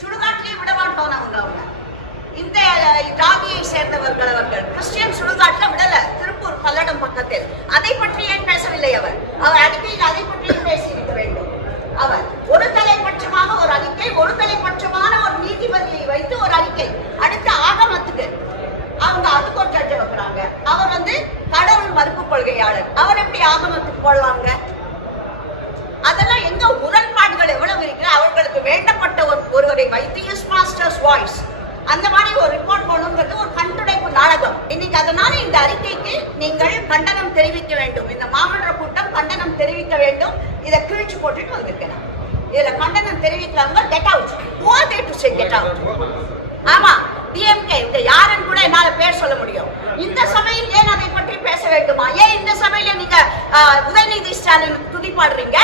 சுடுகாட்டிலே விட போனவங்க அவங்க இந்த ஜாதியை சேர்ந்தவர்கள் அவர்கள். கிறிஸ்டியன் சுடுகாட்டில் விடல. திருப்பூர் பல்லடம் பக்கத்தில். அதை பற்றி ஏன் பேசவில்லை அவர்? அவர் அறிக்கையில் அதை பற்றியும் பேச ஒரு ஒருவரை வைத்து மாஸ்டர்ஸ் வாய்ஸ். அந்த மாதிரி ஒரு ரிப்போர்ட் போடணுங்கிறது ஒரு கண்டுடைப்பு நாடகம். இன்னைக்கு அதனால இந்த அறிக்கைக்கு நீங்கள் கண்டனம் தெரிவிக்க வேண்டும். இந்த மாமன்ற கூட்டம் கண்டனம் தெரிவிக்க வேண்டும். இதை கிழிச்சு போட்டுட்டு வந்திருக்கேன் இதுல கண்டனம் தெரிவிக்கிறவங்க get out who are to to say get ஆமா டிஎம்கே இந்த யாருன்னு கூட என்னால பேர் சொல்ல முடியும். இந்த சபையில் ஏன் அதை பற்றி பேச வேண்டுமா? ஏன் இந்த சபையில நீங்க உதயநிதி ஸ்டாலின் துதிப்பாடுறீங்க?